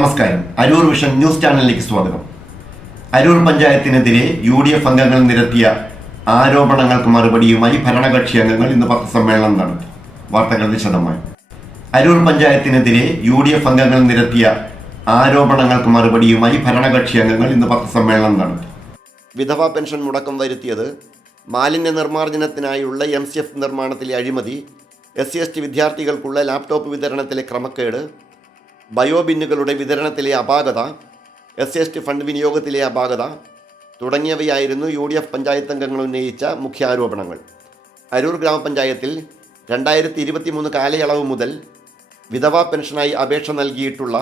നമസ്കാരം. Aroor vision news ചാനലിലേക്ക് സ്വാഗതം. അരൂർ പഞ്ചായത്തിനെതിരെ UDF അംഗങ്ങൾ നിരത്തിയ ആരോപണങ്ങൾക്ക് മറുപടിയുമായി ഭരണകക്ഷി അംഗങ്ങൾ ഇന്ന് പത്രസമ്മേളനം നടത്തി. വാർത്തകൾ വിശദമായി. അരൂർ പഞ്ചായത്തിനെതിരെ UDF അംഗങ്ങൾ നിരത്തിയ ആരോപണങ്ങൾക്ക് മറുപടിയുമായി ഭരണകക്ഷി അംഗങ്ങൾ ഇന്ന് പത്രസമ്മേളനം നടത്തി. വിധവാ പെൻഷൻ മുടക്കം വരുത്തിയത്, മാലിന്യ നിർമ്മാർജ്ജനത്തിനായുള്ള MCF നിർമ്മാണത്തിലെ അഴിമതി, SC/ST വിദ്യാർത്ഥികൾക്കുള്ള ലാപ്ടോപ്പ് വിതരണത്തിലെ ക്രമക്കേട്, ബയോബിന്നുകളുടെ വിതരണത്തിലെ അപാകത, SC/ST ഫണ്ട് വിനിയോഗത്തിലെ അപാകത തുടങ്ങിയവയായിരുന്നു UDF പഞ്ചായത്ത് അംഗങ്ങൾ ഉന്നയിച്ച മുഖ്യ ആരോപണങ്ങൾ. അരൂർ ഗ്രാമപഞ്ചായത്തിൽ 2023 കാലയളവ് മുതൽ വിധവാ പെൻഷനായി അപേക്ഷ നൽകിയിട്ടുള്ള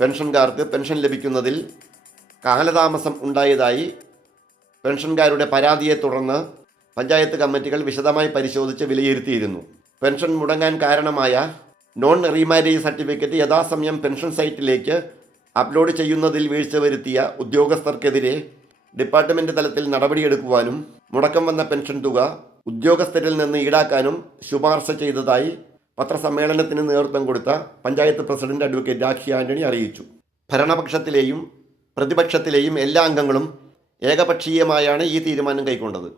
പെൻഷൻകാർക്ക് പെൻഷൻ ലഭിക്കുന്നതിൽ കാലതാമസം ഉണ്ടായതായി പെൻഷൻകാരുടെ പരാതിയെ തുടർന്ന് പഞ്ചായത്ത് കമ്മിറ്റികൾ വിശദമായി പരിശോധിച്ച് വിലയിരുത്തിയിരുന്നു. പെൻഷൻ മുടങ്ങാൻ കാരണമായ നോൺ റീമാരേജ് സർട്ടിഫിക്കറ്റ് യഥാസമയം പെൻഷൻ സൈറ്റിലേക്ക് അപ്ലോഡ് ചെയ്യുന്നതിൽ വീഴ്ച വരുത്തിയ ഉദ്യോഗസ്ഥർക്കെതിരെ ഡിപ്പാർട്ട്മെൻറ്റ് തലത്തിൽ നടപടിയെടുക്കുവാനും മുടക്കം വന്ന പെൻഷൻ തുക ഉദ്യോഗസ്ഥരിൽ നിന്ന് ഈടാക്കാനും ശുപാർശ ചെയ്തതായി പത്രസമ്മേളനത്തിന് നേതൃത്വം കൊടുത്ത പഞ്ചായത്ത് പ്രസിഡന്റ് അഡ്വക്കേറ്റ് രാഖി ആന്റണി അറിയിച്ചു. ഭരണപക്ഷത്തിലെയും പ്രതിപക്ഷത്തിലെയും എല്ലാ അംഗങ്ങളും ഏകപക്ഷീയമായാണ് ഈ തീരുമാനം കൈക്കൊണ്ടത്.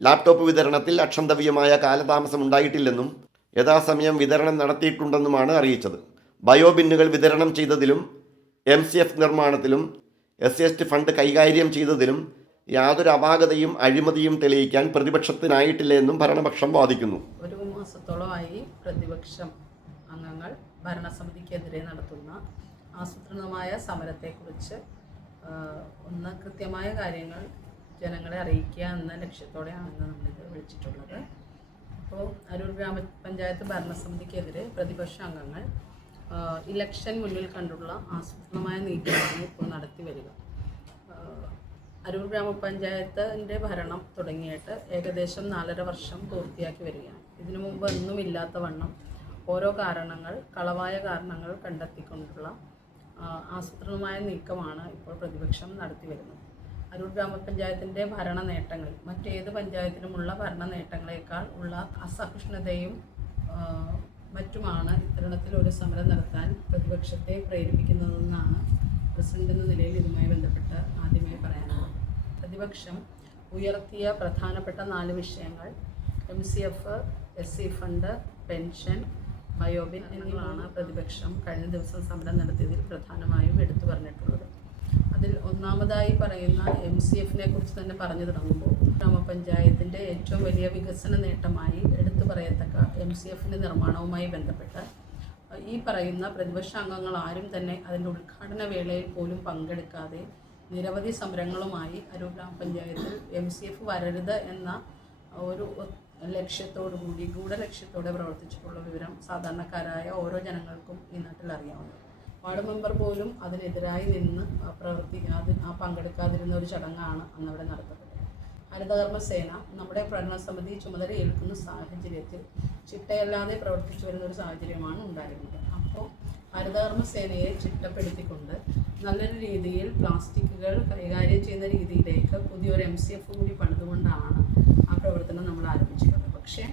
ലാപ്ടോപ്പ് വിതരണത്തിൽ അക്ഷന്തവ്യമായ കാലതാമസം ഉണ്ടായിട്ടില്ലെന്നും യഥാസമയം വിതരണം നടത്തിയിട്ടുണ്ടെന്നുമാണ് അറിയിച്ചത്. ബയോബിന്നുകൾ വിതരണം ചെയ്തതിലും MCF നിർമ്മാണത്തിലും SC/ST ഫണ്ട് കൈകാര്യം ചെയ്തതിലും യാതൊരു അപാകതയും അഴിമതിയും തെളിയിക്കാൻ പ്രതിപക്ഷത്തിനായിട്ടില്ല എന്നും ഭരണപക്ഷം വാദിക്കുന്നു. ഒരു മാസത്തോളമായി പ്രതിപക്ഷം അംഗങ്ങൾ ഭരണസമിതിക്കെതിരെ നടത്തുന്ന ആസൂത്രിതമായ സമരത്തെക്കുറിച്ച് കൃത്യമായ കാര്യങ്ങൾ ജനങ്ങളെ അറിയിക്കുക എന്ന ലക്ഷ്യത്തോടെയാണ് നമ്മളിത് വിളിച്ചിട്ടുള്ളത്. അപ്പോൾ അരൂർ ഗ്രാമപഞ്ചായത്ത് ഭരണസമിതിക്കെതിരെ പ്രതിപക്ഷ അംഗങ്ങൾ ഇലക്ഷൻ മുന്നിൽ കണ്ടുള്ള ആസൂത്രിതമായ നീക്കമാണ് ഇപ്പോൾ നടത്തി വരിക. അരൂർ ഗ്രാമപഞ്ചായത്തിൻ്റെ ഭരണം തുടങ്ങിയിട്ട് ഏകദേശം 4.5 വർഷം പൂർത്തിയാക്കി വരികയാണ്. ഇതിനു മുമ്പ് ഒന്നുമില്ലാത്ത വണ്ണം ഓരോ കളവായ കാരണങ്ങൾ കണ്ടെത്തിക്കൊണ്ടുള്ള ആസൂത്രിതമായ നീക്കമാണ് ഇപ്പോൾ പ്രതിപക്ഷം നടത്തി വരുന്നത്. അരൂർ ഗ്രാമപഞ്ചായത്തിൻ്റെ ഭരണ നേട്ടങ്ങൾ മറ്റേത് പഞ്ചായത്തിനുമുള്ള ഭരണ നേട്ടങ്ങളെക്കാൾ ഉള്ള അസഹിഷ്ണുതയും മറ്റുമാണ് ഇത്തരണത്തിൽ ഒരു സമരം നടത്താൻ പ്രതിപക്ഷത്തെ പ്രേരിപ്പിക്കുന്നതെന്നാണ് പ്രസിഡന്റ് എന്ന നിലയിൽ ഇതുമായി ബന്ധപ്പെട്ട് ആദ്യമായി പറയാനുള്ളത്. പ്രതിപക്ഷം ഉയർത്തിയ പ്രധാനപ്പെട്ട 4 വിഷയങ്ങൾ MCF, SC fund, pension, biobin എന്നിവയാണ് പ്രതിപക്ഷം കഴിഞ്ഞ ദിവസം സമരം നടത്തിയതിൽ പ്രധാനമായും എടുത്തു പറഞ്ഞിട്ടുള്ളത്. അതിൽ ഒന്നാമതായി പറയുന്ന MCFനെ കുറിച്ച് തന്നെ പറഞ്ഞു തുടങ്ങുമ്പോൾ ഗ്രാമപഞ്ചായത്തിൻ്റെ ഏറ്റവും വലിയ വികസന നേട്ടമായി എടുത്തു പറയത്തക്ക MCFൻ്റെ നിർമ്മാണവുമായി ബന്ധപ്പെട്ട് ഈ പറയുന്ന പ്രതിപക്ഷ അംഗങ്ങൾ ആരും തന്നെ അതിൻ്റെ ഉദ്ഘാടന വേളയിൽ പോലും പങ്കെടുക്കാതെ നിരവധി സമരങ്ങളുമായി അരൂർ ഗ്രാമപഞ്ചായത്തിൽ MCF വരരുത് എന്ന ഒരു ഗൂഢലക്ഷ്യത്തോടെ പ്രവർത്തിച്ചിട്ടുള്ള വിവരം സാധാരണക്കാരായ ഓരോ ജനങ്ങൾക്കും ഈ നാട്ടിൽ അറിയാവുന്നു. വാർഡ് മെമ്പർ പോലും അതിനെതിരായി നിന്ന് പങ്കെടുക്കാതിരുന്ന ഒരു ചടങ്ങാണ് അന്നവിടെ നടത്തപ്പെട്ടത്. ഹരിതകർമ്മസേന നമ്മുടെ ഭരണസമിതി ചുമതല ഏൽക്കുന്ന സാഹചര്യത്തിൽ ചിട്ടയല്ലാതെ പ്രവർത്തിച്ചു വരുന്ന ഒരു സാഹചര്യമാണ് ഉണ്ടായിരുന്നത്. അപ്പോൾ ഹരിതകർമ്മസേനയെ ചിട്ടപ്പെടുത്തിക്കൊണ്ട് നല്ലൊരു രീതിയിൽ പ്ലാസ്റ്റിക്കുകൾ കൈകാര്യം ചെയ്യുന്ന രീതിയിലേക്ക് പുതിയൊരു MCF കൂടി പണിതുകൊണ്ടാണ് ആ പ്രവർത്തനം നമ്മൾ ആരംഭിച്ചിട്ടുള്ളത്. പക്ഷേ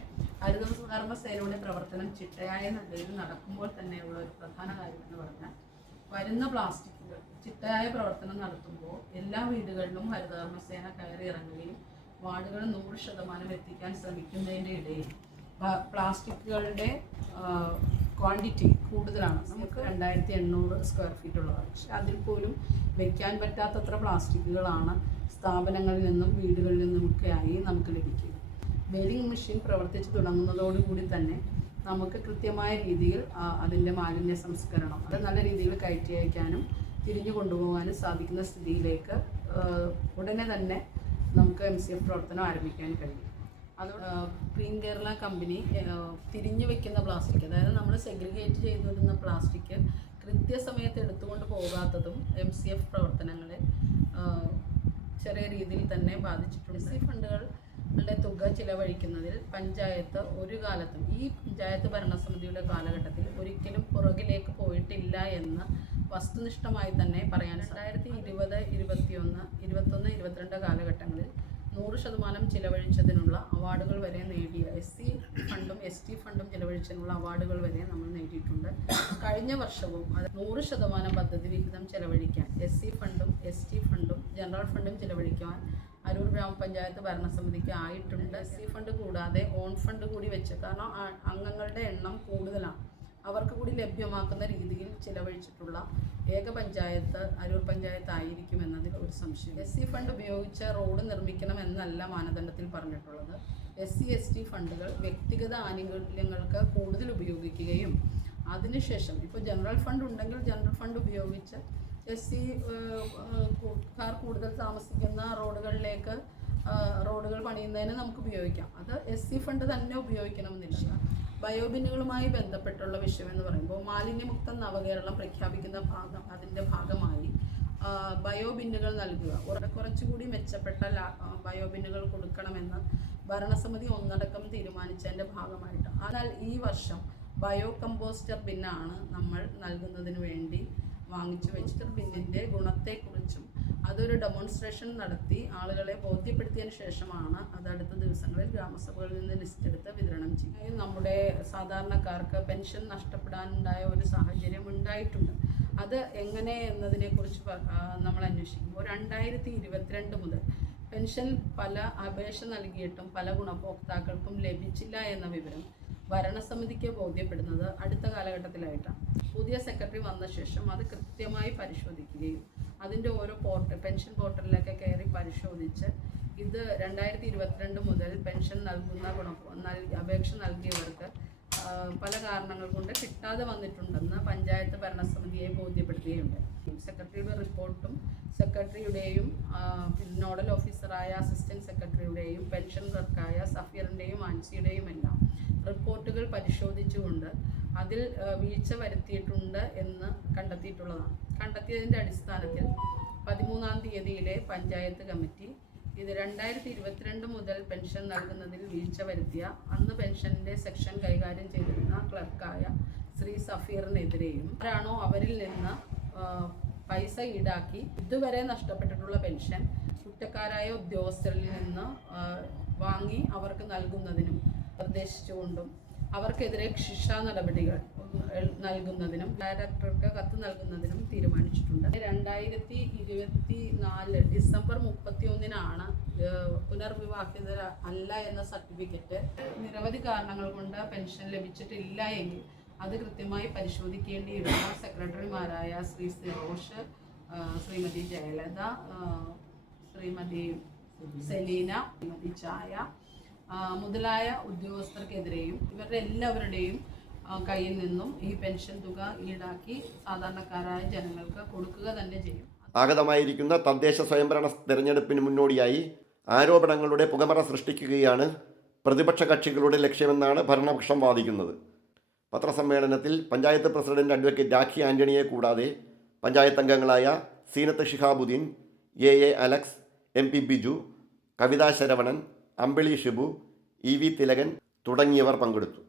ഹരിതകർമ്മസേനയുടെ പ്രവർത്തനം ചിട്ടയായ നിലയിൽ നടക്കുമ്പോൾ തന്നെയുള്ള ഒരു പ്രധാന കാര്യം എന്ന് പറഞ്ഞാൽ വരുന്ന പ്ലാസ്റ്റിക്കുകൾ ചിട്ടയായ പ്രവർത്തനം നടത്തുമ്പോൾ എല്ലാ വീടുകളിലും ഹരിതകർമ്മസേന കയറി ഇറങ്ങുകയും വാർഡുകൾ 100% എത്തിക്കാൻ ശ്രമിക്കുന്നതിൻ്റെ ഇടയിൽ പ്ലാസ്റ്റിക്കുകളുടെ ക്വാണ്ടിറ്റി കൂടുതലാണ്. നമുക്ക് 2800 സ്ക്വയർ ഫീറ്റ് ഉള്ളതാണ്. പക്ഷെ അതിൽ പോലും വയ്ക്കാൻ പറ്റാത്തത്ര പ്ലാസ്റ്റിക്കുകളാണ് സ്ഥാപനങ്ങളിൽ നിന്നും വീടുകളിൽ നിന്നുമൊക്കെയായി നമുക്ക് ലഭിക്കുക. ബെയിലിംഗ് മെഷീൻ പ്രവർത്തിച്ച് തുടങ്ങുന്നതോടുകൂടി തന്നെ നമുക്ക് കൃത്യമായ രീതിയിൽ അതിൻ്റെ മാലിന്യ സംസ്കരണം അത് നല്ല രീതിയിൽ കയറ്റി അയക്കാനും തിരിഞ്ഞു കൊണ്ടുപോകാനും സാധിക്കുന്ന സ്ഥിതിയിലേക്ക് ഉടനെ തന്നെ നമുക്ക് MCF പ്രവർത്തനം ആരംഭിക്കാൻ കഴിയും. അത് ക്ലീൻ കേരള കമ്പനി തിരിഞ്ഞു വയ്ക്കുന്ന പ്ലാസ്റ്റിക്, അതായത് നമ്മൾ സെഗ്രിഗേറ്റ് ചെയ്തു വരുന്ന പ്ലാസ്റ്റിക് കൃത്യസമയത്ത് എടുത്തുകൊണ്ട് പോകാത്തതും MCF പ്രവർത്തനങ്ങളെ ചെറിയ രീതിയിൽ തന്നെ ബാധിച്ചിട്ടുണ്ട്. SC ഫണ്ടുകളുടെ തുക ചിലവഴിക്കുന്നതിൽ പഞ്ചായത്ത് ഒരു കാലത്തും ഈ പഞ്ചായത്ത് ഭരണസമിതിയുടെ കാലഘട്ടത്തിൽ ഒരിക്കലും പുറകിലേക്ക് പോയിട്ടില്ല എന്ന് വസ്തുനിഷ്ഠമായി തന്നെ പറയാൻ 2020, 2021, 22 കാലഘട്ടങ്ങളിൽ 100% ചിലവഴിച്ചതിനുള്ള അവാർഡുകൾ വരെ നേടിയ SC ഫണ്ടും ST ഫണ്ടും ചെലവഴിച്ചതിനുള്ള അവാർഡുകൾ വരെ നമ്മൾ നേടിയിട്ടുണ്ട്. കഴിഞ്ഞ വർഷവും അത് 100% പദ്ധതി വിഹിതം ചെലവഴിക്കാൻ SC ഫണ്ടും ST ഫണ്ടും ജനറൽ ഫണ്ടും ചെലവഴിക്കാൻ അരൂർ ഗ്രാമപഞ്ചായത്ത് ഭരണസമിതിക്ക് ആയിട്ടുണ്ട്. SC ഫണ്ട് കൂടാതെ ഓൺ ഫണ്ട് കൂടി വെച്ച്, കാരണം അംഗങ്ങളുടെ എണ്ണം കൂടുതലാണ്, അവർക്ക് കൂടി ലഭ്യമാക്കുന്ന രീതിയിൽ ചിലവഴിച്ചിട്ടുള്ള ഏക പഞ്ചായത്ത് അരൂർ പഞ്ചായത്ത് ആയിരിക്കും എന്നതിൽ ഒരു സംശയം. SC ഫണ്ട് ഉപയോഗിച്ച് റോഡ് നിർമ്മിക്കണം എന്നല്ല മാനദണ്ഡത്തിൽ പറഞ്ഞിട്ടുള്ളത്. SC ST ഫണ്ടുകൾ വ്യക്തിഗത ആനുകൂല്യങ്ങൾക്ക് കൂടുതൽ ഉപയോഗിക്കുകയും അതിനുശേഷം ഇപ്പോൾ ജനറൽ ഫണ്ട് ഉണ്ടെങ്കിൽ ജനറൽ ഫണ്ട് ഉപയോഗിച്ച് SC കാർ കൂടുതൽ താമസിക്കുന്ന റോഡുകളിലേക്ക് റോഡുകൾ പണിയുന്നതിന് നമുക്ക് ഉപയോഗിക്കാം. അത് SC ഫണ്ട് തന്നെ ഉപയോഗിക്കണമെന്നില്ല. ബയോബിന്നുകളുമായി ബന്ധപ്പെട്ടുള്ള വിഷയം എന്ന് പറയുമ്പോൾ മാലിന്യമുക്ത നവകേരളം പ്രഖ്യാപിക്കുന്ന അതിൻ്റെ ഭാഗമായി ബയോബിന്നുകൾ നൽകുക, കുറച്ചുകൂടി മെച്ചപ്പെട്ട ബയോബിന്നുകൾ കൊടുക്കണമെന്ന് ഭരണസമിതി ഒന്നടക്കം തീരുമാനിച്ചതിൻ്റെ ഭാഗമായിട്ട്. എന്നാൽ ഈ വർഷം ബയോ കമ്പോസ്റ്റർ ബിന്നാണ് നമ്മൾ നൽകുന്നതിന് വേണ്ടി വാങ്ങിച്ചു വെച്ചിട്ട് ബിന്നിൻ്റെ ഗുണത്തെക്കുറിച്ചും അതൊരു ഡെമോൺസ്ട്രേഷൻ നടത്തി ആളുകളെ ബോധ്യപ്പെടുത്തിയതിന് ശേഷമാണ് അത് അടുത്ത ദിവസങ്ങളിൽ ഗ്രാമസഭകളിൽ നിന്ന് ലിസ്റ്റ് എടുത്ത് വിതരണം ചെയ്യും. നമ്മുടെ സാധാരണക്കാർക്ക് പെൻഷൻ നഷ്ടപ്പെടാനുണ്ടായ ഒരു സാഹചര്യം ഉണ്ടായിട്ടുണ്ട്. അത് എങ്ങനെ എന്നതിനെക്കുറിച്ച് നമ്മൾ അന്വേഷിക്കുമ്പോൾ 2022 മുതൽ പെൻഷൻ പല അപേക്ഷ നൽകിയിട്ടും പല ഗുണഭോക്താക്കൾക്കും ലഭിച്ചില്ല എന്ന വിവരം ഭരണസമിതിക്ക് ബോധ്യപ്പെടുന്നത് അടുത്ത കാലഘട്ടത്തിലായിട്ടാണ്. പുതിയ സെക്രട്ടറി വന്ന ശേഷം അത് കൃത്യമായി പരിശോധിക്കുകയും അതിൻ്റെ ഓരോ പെൻഷൻ പോർട്ടലിലൊക്കെ കയറി പരിശോധിച്ച് ഇത് 2022 മുതൽ പെൻഷൻ നൽകുന്ന അപേക്ഷ നൽകിയവർക്ക് പല കാരണങ്ങൾ കൊണ്ട് കിട്ടാതെ വന്നിട്ടുണ്ടെന്ന് പഞ്ചായത്ത് ഭരണസമിതിയെ ബോധ്യപ്പെടുത്തുകയുണ്ട്. സെക്രട്ടറിയുടെ റിപ്പോർട്ടും സെക്രട്ടറിയുടെയും നോഡൽ ഓഫീസറായ അസിസ്റ്റന്റ് സെക്രട്ടറിയുടെയും പെൻഷൻ ക്ലർക്കായ സഫീറിൻ്റെയും ആൻസിയുടെയും എല്ലാം റിപ്പോർട്ടുകൾ പരിശോധിച്ചുകൊണ്ട് അതിൽ വീഴ്ച വരുത്തിയിട്ടുണ്ട് എന്ന് കണ്ടെത്തിയിട്ടുള്ളതാണ്. കണ്ടെത്തിയതിൻ്റെ അടിസ്ഥാനത്തിൽ 13-ാം തീയതിയിലെ പഞ്ചായത്ത് കമ്മിറ്റി ഇത് 2022 മുതൽ പെൻഷൻ നൽകുന്നതിൽ വീഴ്ച വരുത്തിയ അന്ന് പെൻഷൻ്റെ സെക്ഷൻ കൈകാര്യം ചെയ്തിരുന്ന ക്ലർക്കായ ശ്രീ സഫീറിനെതിരെയും ആരാണോ അവരിൽ നിന്ന് പൈസ ഈടാക്കി ഇതുവരെ നഷ്ടപ്പെട്ടിട്ടുള്ള പെൻഷൻ കുറ്റക്കാരായ ഉദ്യോഗസ്ഥരിൽ നിന്ന് വാങ്ങി അവർക്ക് നൽകുന്നതിനും നിർദ്ദേശിച്ചുകൊണ്ടും അവർക്കെതിരെ ശിക്ഷാ നടപടികൾ നൽകുന്നതിനും ഡയറക്ടർക്ക് കത്ത് നൽകുന്നതിനും തീരുമാനിച്ചിട്ടുണ്ട്. 2024 ഡിസംബർ 31-നാണ് പുനർവിവാഹിതര അല്ല എന്ന സർട്ടിഫിക്കറ്റ് നിരവധി കാരണങ്ങൾ കൊണ്ട് പെൻഷൻ ലഭിച്ചിട്ടില്ല എങ്കിൽ അത് കൃത്യമായി പരിശോധിക്കേണ്ടിയിരുന്ന സെക്രട്ടറിമാരായ ശ്രീ സിറോഷ്, ശ്രീമതി ജയലത, ശ്രീമതി സെലീന, ശ്രീമതി ചായ മുതലായ ഉദ്യോഗസ്ഥർക്കെതിരെയും ഇവരുടെ എല്ലാവരുടെയും കയ്യിൽ നിന്നും ഈ പെൻഷൻ തുക ഈടാക്കി സാധാരണക്കാരായ ജനങ്ങൾക്ക് കൊടുക്കുക തന്നെ ചെയ്യും. ആഗതമായിരിക്കുന്ന തദ്ദേശ സ്വയംഭരണ തെരഞ്ഞെടുപ്പിന് മുന്നോടിയായി ആരോപണങ്ങളുടെ പുകമറ സൃഷ്ടിക്കുകയാണ് പ്രതിപക്ഷ കക്ഷികളുടെ ലക്ഷ്യമെന്നാണ് ഭരണപക്ഷം വാദിക്കുന്നത്. പത്രസമ്മേളനത്തിൽ പഞ്ചായത്ത് പ്രസിഡന്റ് അഡ്വക്കേറ്റ് രാഖി ആന്റണിയെ കൂടാതെ പഞ്ചായത്ത് അംഗങ്ങളായ Seenath Shihabuddin, A Alex, MP Biju, Kavitha Saravanan, Ambili Shibu, EV Thilakan തുടങ്ങിയവർ പങ്കെടുത്തു.